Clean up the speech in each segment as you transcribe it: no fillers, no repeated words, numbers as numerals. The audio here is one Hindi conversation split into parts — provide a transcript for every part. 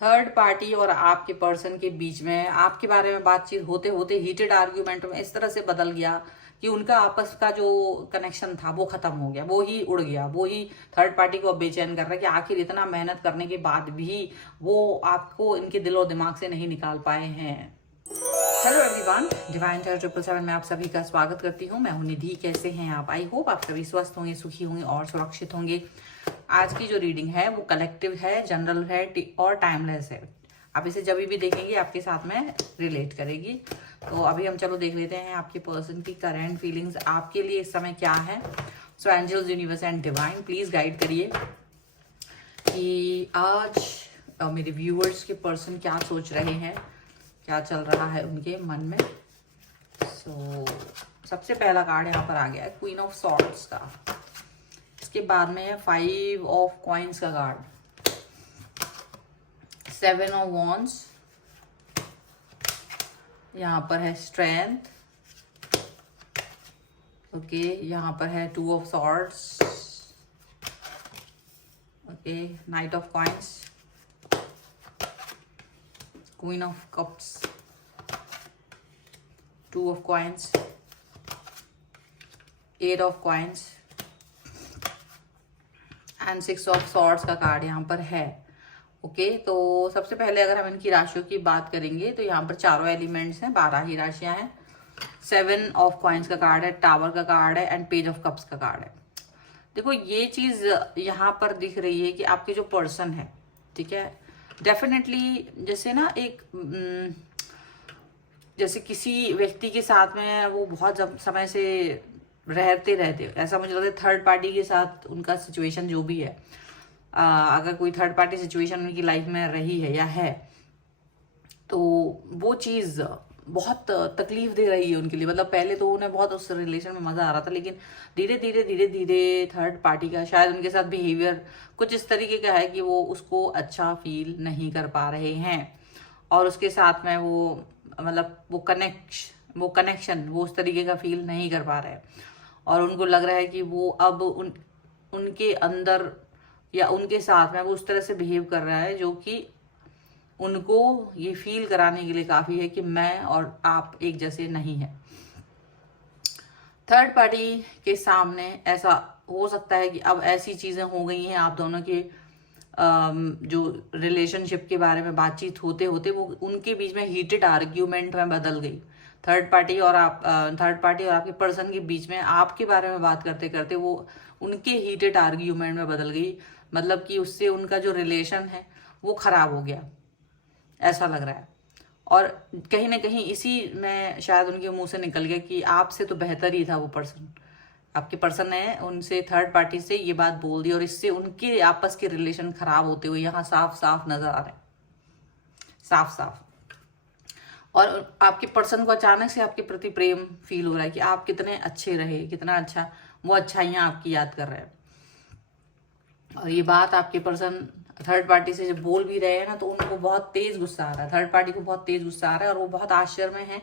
थर्ड पार्टी और आपके पर्सन के बीच में आपके बारे में बातचीत होते होते हीटेड आर्ग्यूमेंट में इस तरह से बदल गया कि उनका आपस का जो कनेक्शन था वो खत्म हो गया, वो ही उड़ गया, वो ही थर्ड पार्टी को अब बेचैन कर रहा है कि आखिर इतना मेहनत करने के बाद भी वो आपको इनके दिल और दिमाग से नहीं निकाल पाए हैं। हेलो एवरीवन, डिवाइन टेरर 777 में आप सभी का स्वागत करती हूँ। मैं हूँ निधि। कैसे हैं आप? आई होप आप सभी स्वस्थ होंगे, सुखी होंगे और सुरक्षित होंगे। आज की जो रीडिंग है वो कलेक्टिव है, जनरल है और टाइमलेस है। आप इसे जब भी देखेंगे आपके साथ में रिलेट करेगी। तो अभी हम चलो देख लेते हैं आपके पर्सन की करेंट फीलिंग्स आपके लिए इस समय क्या है। So angels, universe and divine please guide करिए कि आज मेरे व्यूअर्स के पर्सन क्या सोच रहे हैं, क्या चल रहा है उनके मन में। सबसे पहला कार्ड यहाँ पर आ गया है क्वीन ऑफ सॉर्ड्स का। इसके बाद में है 5 ऑफ कॉइन्स का कार्ड, 7 ऑफ वॉन्ड्स, यहाँ पर है स्ट्रेंथ, ओके, यहाँ पर है 2 of swords, okay, night of coins, queen of cups, 2 of coins, 8 of coins and 6 of swords का कार्ड यहाँ पर है। ओके, तो सबसे पहले अगर हम इनकी राशियों की बात करेंगे तो यहाँ पर चारों एलिमेंट्स हैं, 12 ही राशियां हैं। 7 ऑफ कॉइन्स का कार्ड है, टावर का कार्ड है एंड पेज ऑफ कप्स का कार्ड है। देखो ये चीज यहाँ पर दिख रही है कि आपके जो पर्सन है, ठीक है, डेफिनेटली जैसे ना एक जैसे किसी व्यक्ति के साथ में वो बहुत समय से रहते ऐसा मुझे लगता है थर्ड पार्टी के साथ उनका सिचुएशन जो भी है, अगर कोई थर्ड पार्टी सिचुएशन उनकी लाइफ में रही है या है तो वो चीज़ बहुत तकलीफ दे रही है उनके लिए। मतलब पहले तो उन्हें बहुत उस रिलेशन में मज़ा आ रहा था, लेकिन धीरे धीरे थर्ड पार्टी का शायद उनके साथ बिहेवियर कुछ इस तरीके का है कि वो उसको अच्छा फील नहीं कर पा रहे हैं और उसके साथ में वो मतलब वो कनेक्शन वो उस तरीके का फील नहीं कर पा रहे हैं और उनको लग रहा है कि वो अब उनके अंदर या उनके साथ में वो उस तरह से बिहेव कर रहा है जो कि उनको ये फील कराने के लिए काफ़ी है कि मैं और आप एक जैसे नहीं है। थर्ड पार्टी के सामने ऐसा हो सकता है कि अब ऐसी चीज़ें हो गई हैं आप दोनों के जो रिलेशनशिप के बारे में बातचीत होते होते वो उनके बीच में हीटेड आर्ग्यूमेंट में बदल गई। थर्ड पार्टी और आपके पर्सन के बीच में आपके बारे में बात करते करते वो उनके हीटेड आर्ग्यूमेंट में बदल गई। मतलब कि उससे उनका जो रिलेशन है वो खराब हो गया, ऐसा लग रहा है। और कहीं ना कहीं इसी में शायद उनके मुंह से निकल गया कि आपसे तो बेहतर ही था वो पर्सन। आपके पर्सन ने उनसे थर्ड पार्टी से ये बात बोल दी और इससे उनके आपस के रिलेशन खराब होते हुए यहाँ साफ साफ नजर आ रहे हैं, साफ साफ। और आपके पर्सन को अचानक से आपके प्रति प्रेम फील हो रहा है कि आप कितने अच्छे रहे, कितना अच्छा वो अच्छाइयाँ आपकी याद कर रहे हैं। और ये बात आपके पर्सन थर्ड पार्टी से जब बोल भी रहे हैं ना तो उनको बहुत तेज गुस्सा आ रहा है, थर्ड पार्टी को बहुत तेज गुस्सा आ रहा है और वो बहुत आश्चर्य में है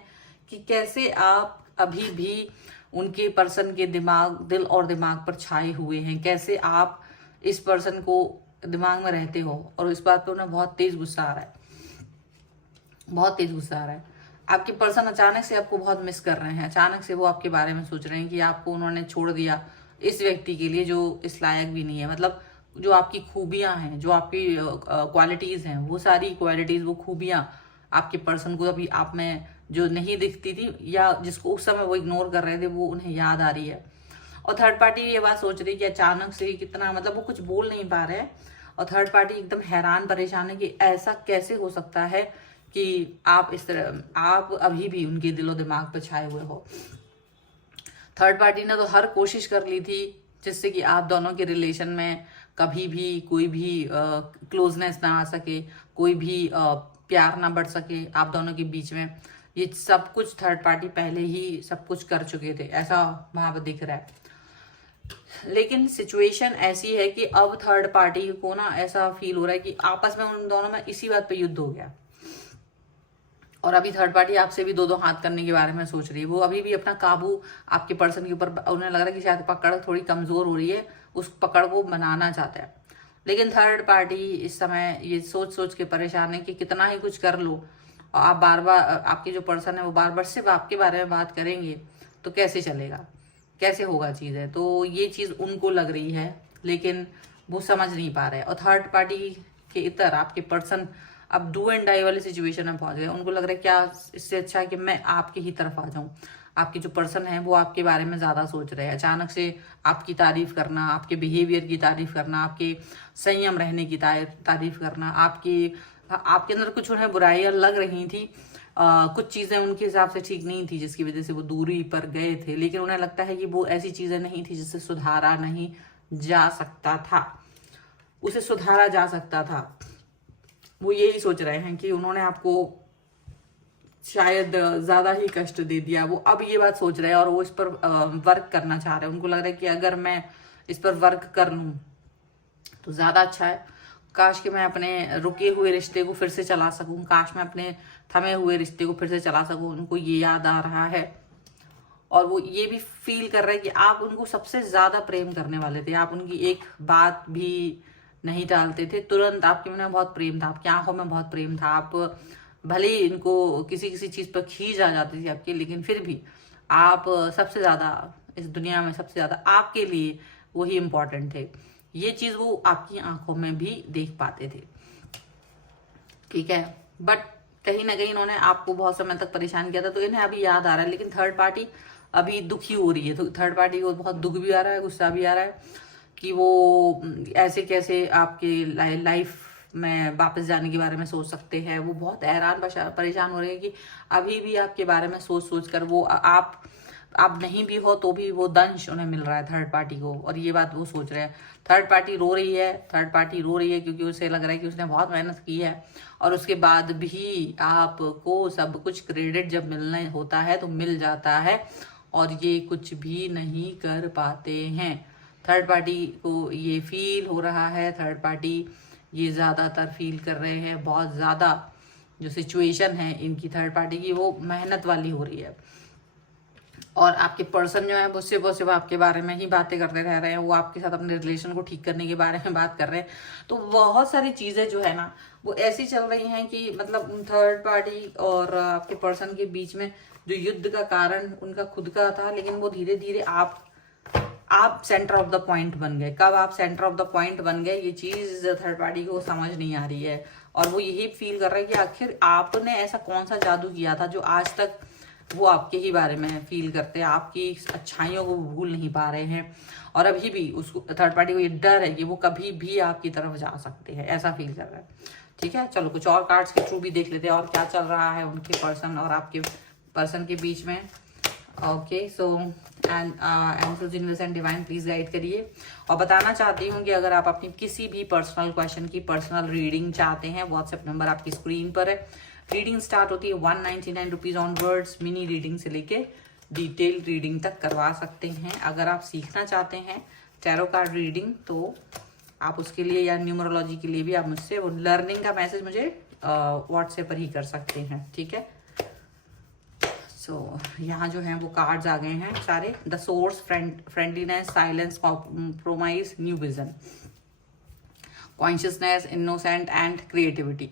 कि कैसे आप अभी भी उनके पर्सन के दिल और दिमाग पर छाए हुए हैं, कैसे आप इस पर्सन को दिमाग में रहते हो। और इस बात पर उन्हें बहुत तेज गुस्सा आ रहा है, बहुत तेज गुस्सा आ रहा है। आपके पर्सन अचानक से आपको बहुत मिस कर रहे हैं, अचानक से वो आपके बारे में सोच रहे हैं कि आपको उन्होंने छोड़ दिया इस व्यक्ति के लिए जो इस लायक भी नहीं है। मतलब जो आपकी खूबियां हैं, जो आपकी क्वालिटीज हैं, वो सारी क्वालिटीज, वो खूबियां आपके पर्सन को अभी आप में जो नहीं दिखती थी या जिसको उस समय वो इग्नोर कर रहे थे वो उन्हें याद आ रही है। और थर्ड पार्टी ये बात सोच रही है कि अचानक से कितना, मतलब वो कुछ बोल नहीं पा रहे हैं और थर्ड पार्टी एकदम हैरान परेशान है कि ऐसा कैसे हो सकता है कि आप इस तरह आप अभी भी उनके दिलो दिमाग पर छाए हुए हो। थर्ड पार्टी ने तो हर कोशिश कर ली थी जिससे कि आप दोनों के रिलेशन में कभी भी कोई भी क्लोजनेस ना आ सके, कोई भी प्यार ना बढ़ सके आप दोनों के बीच में। ये सब कुछ थर्ड पार्टी पहले ही सब कुछ कर चुके थे, ऐसा वहां पर दिख रहा है। लेकिन सिचुएशन ऐसी है कि अब थर्ड पार्टी को ना ऐसा फील हो रहा है कि आपस में उन दोनों में इसी बात पे युद्ध हो गया और अभी थर्ड पार्टी आपसे भी दो हाथ करने के बारे में सोच रही है। वो अभी भी अपना काबू आपके पर्सन के ऊपर, उन्हें लग रहा है कि शायद पकड़ थोड़ी कमजोर हो रही है, उस पकड़ को बनाना चाहता है। लेकिन थर्ड पार्टी इस समय ये सोच सोच के परेशान है कि कितना ही कुछ कर लो और आप बार बार, आपके जो पर्सन है वो बार बार सिर्फ आपके बारे में बात करेंगे तो कैसे चलेगा, कैसे होगा चीज़ें। तो ये चीज़ उनको लग रही है, लेकिन वो समझ नहीं पा रहे। और थर्ड पार्टी के इतर आपके पर्सन अब डू एंड डाई वाली सिचुएशन में पहुंच गए। उनको लग रहा है क्या इससे अच्छा है कि मैं आपके ही तरफ आ जाऊं। आपके जो पर्सन है वो आपके बारे में ज्यादा सोच रहे हैं। अचानक से आपकी तारीफ करना, आपके बिहेवियर की तारीफ करना, आपके संयम रहने की तारीफ करना, आपके अंदर कुछ उन्हें बुराइयां लग रही थी, कुछ चीजें उनके हिसाब से ठीक नहीं थी जिसकी वजह से वो दूरी पर गए थे। लेकिन उन्हें लगता है कि वो ऐसी चीजें नहीं थी जिससे सुधारा नहीं जा सकता था, उसे सुधारा जा सकता था। वो यही सोच रहे हैं कि उन्होंने आपको शायद ज्यादा ही कष्ट दे दिया। वो अब ये बात सोच रहे हैं और वो इस पर वर्क करना चाह रहे हैं। उनको लग रहा है कि अगर मैं इस पर वर्क कर लूं तो ज्यादा अच्छा है। काश कि मैं अपने रुके हुए रिश्ते को फिर से चला सकूं, काश मैं अपने थमे हुए रिश्ते को फिर से चला सकूं। उनको ये याद आ रहा है और वो ये भी फील कर रहे हैं कि आप उनको सबसे ज्यादा प्रेम करने वाले थे। आप उनकी एक बात भी नहीं टालते थे, तुरंत आपके मन में बहुत प्रेम था, आपकी आंखों में बहुत प्रेम था। आप भले ही इनको किसी किसी चीज पर खींच आ जाती थी आपकी, लेकिन फिर भी आप सबसे ज्यादा इस दुनिया में सबसे ज्यादा आपके लिए वही इम्पोर्टेंट थे। ये चीज वो आपकी आंखों में भी देख पाते थे, ठीक है। बट कहीं ना कहीं इन्होंने आपको बहुत समय तक परेशान किया था, तो इन्हें अभी याद आ रहा है। लेकिन थर्ड पार्टी अभी दुखी हो रही है, तो थर्ड पार्टी को बहुत दुख भी आ रहा है, गुस्सा भी आ रहा है कि वो ऐसे कैसे आपके लाइफ में वापस जाने के बारे में सोच सकते हैं। वो बहुत हैरान परेशान हो रहे हैं कि अभी भी आपके बारे में सोच सोच कर वो आप नहीं भी हो तो भी वो दंश उन्हें मिल रहा है थर्ड पार्टी को, और ये बात वो सोच रहे हैं। थर्ड पार्टी रो रही है, थर्ड पार्टी रो रही है क्योंकि उसे लग रहा है कि उसने बहुत मेहनत की है और उसके बाद भी आपको सब कुछ क्रेडिट जब मिलना होता है तो मिल जाता है और ये कुछ भी नहीं कर पाते हैं। थर्ड पार्टी को ये फील हो रहा है, थर्ड पार्टी ये ज्यादातर फील कर रहे हैं। बहुत ज्यादा जो सिचुएशन है इनकी थर्ड पार्टी की वो मेहनत वाली हो रही है और आपके पर्सन जो है वो सिर्फ आपके बारे में ही बातें करते रह रहे हैं। वो आपके साथ अपने रिलेशन को ठीक करने के बारे में बात कर रहे हैं। तो बहुत सारी चीजें जो है ना वो ऐसी चल रही हैं कि मतलब थर्ड पार्टी और आपके पर्सन के बीच में जो युद्ध का कारण उनका खुद का था, लेकिन वो धीरे धीरे आप सेंटर ऑफ द पॉइंट बन गए। कब आप सेंटर ऑफ द पॉइंट बन गए ये चीज थर्ड पार्टी को समझ नहीं आ रही है और वो यही फील कर रहा है कि आखिर आपने ऐसा कौन सा जादू किया था जो आज तक वो आपके ही बारे में फील करते हैं, आपकी अच्छाइयों को भूल नहीं पा रहे हैं। और अभी भी उसको थर्ड पार्टी को ये डर है कि वो कभी भी आपकी तरफ जा सकते हैं, ऐसा फील कर रहा है, ठीक है। चलो कुछ और कार्ड्स के थ्रू भी देख लेते हैं और क्या चल रहा है उनके पर्सन और आपके पर्सन के बीच में। Okay, so and universe and divine please guide करिए। और बताना चाहती हूँ कि अगर आप अपनी किसी भी पर्सनल क्वेश्चन की पर्सनल रीडिंग चाहते हैं, व्हाट्सएप नंबर आपकी स्क्रीन पर है। रीडिंग स्टार्ट होती है 199 रुपीज ऑनवर्ड्स। मिनी रीडिंग से लेके डिटेल रीडिंग तक करवा सकते हैं। अगर आप सीखना चाहते हैं टैरो कार्ड रीडिंग तो आप उसके लिए या न्यूमरोलॉजी के लिए भी आप मुझसे वो लर्निंग का मैसेज मुझे व्हाट्सएप पर ही कर सकते हैं, ठीक है। सो यहाँ जो है वो कार्ड्स आ गए हैं सारे। The source, friendliness, silence, compromise, new vision, consciousness, innocent and creativity.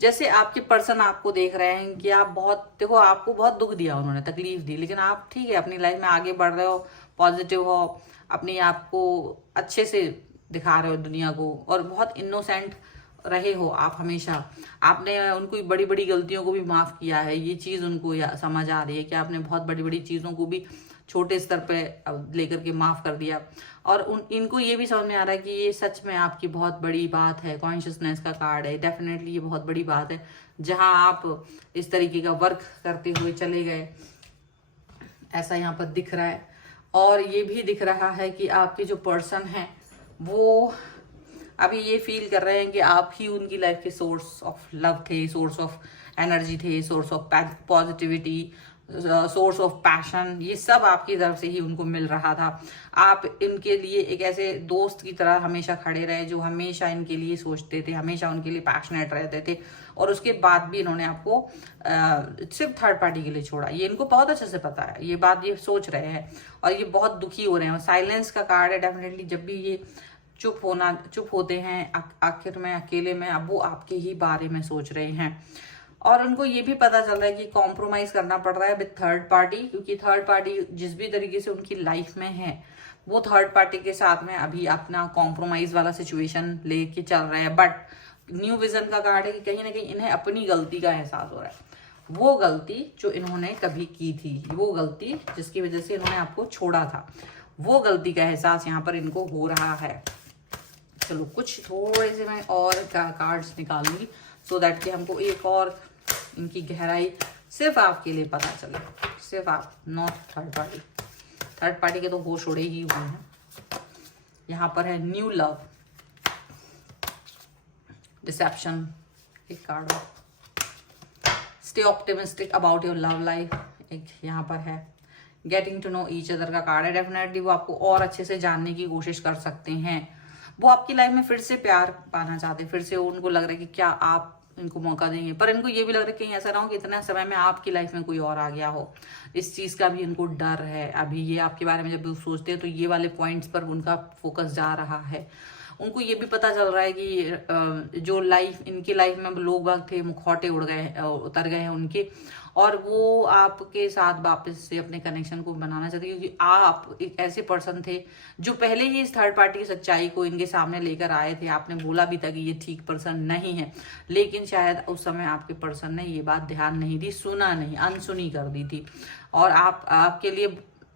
जैसे आपके पर्सन आपको देख रहे हैं कि आप बहुत, देखो आपको बहुत दुख दिया उन्होंने, तकलीफ दी, लेकिन आप ठीक है अपनी लाइफ में आगे बढ़ रहे हो, पॉजिटिव हो, अपने आप को अच्छे से दिखा रहे हो दुनिया को और बहुत इनोसेंट रहे हो आप हमेशा। आपने उनको बड़ी बड़ी गलतियों को भी माफ किया है, ये चीज उनको समझ आ रही है कि आपने बहुत बड़ी बड़ी चीजों को भी छोटे स्तर पे लेकर के माफ कर दिया। और इनको ये भी समझ में आ रहा है कि ये सच में आपकी बहुत बड़ी बात है। कॉन्शियसनेस का कार्ड है, डेफिनेटली ये बहुत बड़ी बात है। जहां आप इस तरीके का वर्क करते हुए चले गए ऐसा यहाँ पर दिख रहा है। और ये भी दिख रहा है कि आपके जो पर्सन है वो अभी ये फील कर रहे हैं कि आप ही उनकी लाइफ के सोर्स ऑफ लव थे, सोर्स ऑफ एनर्जी थे, source of positivity, source of passion, ये सब आपकी तरफ से ही उनको मिल रहा था। आप इनके लिए एक ऐसे दोस्त की तरह हमेशा खड़े रहे जो हमेशा इनके लिए सोचते थे, हमेशा उनके लिए पैशनेट रहते थे। और उसके बाद भी इन्होंने आपको सिर्फ थर्ड पार्टी के लिए छोड़ा, ये इनको बहुत अच्छे से पता है, ये बात ये सोच रहे हैं और ये बहुत दुखी हो रहे हैं। साइलेंस का कार्ड है, डेफिनेटली जब भी ये चुप होते हैं आखिर में अकेले में, अब वो आपके ही बारे में सोच रहे हैं। और उनको ये भी पता चल रहा है कि कॉम्प्रोमाइज करना पड़ रहा है विद थर्ड पार्टी, क्योंकि थर्ड पार्टी जिस भी तरीके से उनकी लाइफ में है वो थर्ड पार्टी के साथ में अभी अपना कॉम्प्रोमाइज वाला सिचुएशन लेके चल रहे हैं। बट न्यू विजन का कार्ड है कि कहीं ना कहीं इन्हें अपनी गलती का एहसास हो रहा है, वो गलती जो इन्होंने कभी की थी, वो गलती जिसकी वजह से इन्होंने आपको छोड़ा था, वो गलती का एहसास यहाँ पर इनको हो रहा है। चलो कुछ थोड़े से मैं और कार्ड्स निकालूंगी सो दैट कि हमको एक और इनकी गहराई सिर्फ आपके लिए पता चले, सिर्फ आप, not third party. Third party के तो होश उड़े ही हुए हैं। यहाँ पर है न्यू लव, डिसेप्शन, एक card, stay optimistic about your love life, एक यहाँ पर है getting to know each other का कार्ड है। डेफिनेटली वो आपको और अच्छे से जानने की कोशिश कर सकते हैं, वो आपकी लाइफ में फिर से प्यार पाना चाहते हैं, फिर से उनको लग रहा है कि क्या आप इनको मौका देंगे, पर इनको ये भी लग रहा है कहीं ऐसा ना हो कि इतना समय में आपकी लाइफ में कोई और आ गया हो, इस चीज का भी इनको डर है। अभी ये आपके बारे में जब सोचते हैं तो ये वाले पॉइंट्स पर उनका फोकस जा रहा है। उनको ये भी पता चल रहा है कि जो लाइफ इनकी लाइफ में लोग बाग थे, मुखौटे उतर गए हैं उनके, और वो आपके साथ वापस से अपने कनेक्शन को बनाना चाहते हैं, क्योंकि आप एक ऐसे पर्सन थे जो पहले ही इस थर्ड पार्टी की सच्चाई को इनके सामने लेकर आए थे। आपने बोला भी था कि ये ठीक पर्सन नहीं है, लेकिन शायद उस समय आपके पर्सन ने ये बात ध्यान नहीं दी, सुना नहीं, अनसुनी कर दी थी। और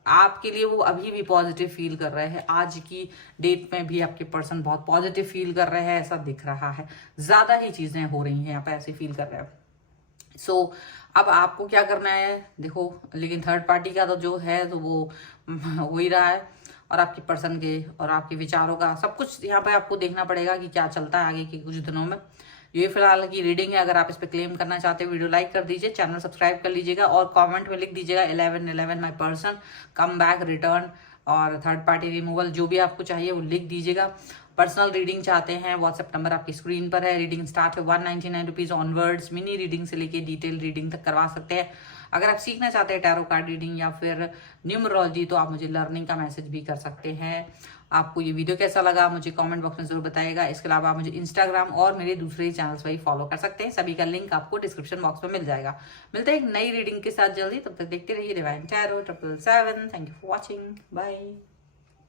आपके लिए वो अभी भी पॉजिटिव फील कर रहे हैं, आज की डेट में भी आपके पर्सन बहुत पॉजिटिव फील कर रहे हैं, ऐसा दिख रहा है। ज्यादा ही चीजें हो रही हैं यहाँ पे, ऐसे फील कर रहे हैं। सो अब आपको क्या करना है देखो, लेकिन थर्ड पार्टी का तो जो है तो वो हो ही रहा है, और आपके पर्सन के और आपके विचारों का सब कुछ यहाँ पे आपको देखना पड़ेगा कि क्या चलता है आगे के कुछ दिनों में। ये फिलहाल की रीडिंग है, अगर आप इस पे क्लेम करना चाहते हैं वीडियो लाइक कर दीजिए, चैनल सब्सक्राइब कर लीजिएगा, और कमेंट में लिख दीजिएगा 1111 my person come back return, और थर्ड पार्टी रिमूवल, जो भी आपको चाहिए वो लिख दीजिएगा। पर्सनल रीडिंग चाहते हैं, व्हाट्सएप नंबर आपकी स्क्रीन पर है। रीडिंग स्टार्ट है 199 रुपीज ऑनवर्ड्स, मिनी रीडिंग से लेके डिटेल रीडिंग तक करवा सकते हैं। अगर आप सीखना चाहते हैं टैरो कार्ड रीडिंग या फिर न्यूमरोलॉजी, तो आप मुझे लर्निंग का मैसेज भी कर सकते हैं। आपको ये वीडियो कैसा लगा मुझे कमेंट बॉक्स में जरूर बताइएगा। इसके अलावा आप मुझे इंस्टाग्राम और मेरे दूसरे चैनल्स पर फॉलो कर सकते हैं, सभी का लिंक आपको डिस्क्रिप्शन बॉक्स में मिल जाएगा। मिलते हैं एक नई रीडिंग के साथ जल्दी, तब तक देखते रहिए divine tarot 777। Thank you for watching, bye.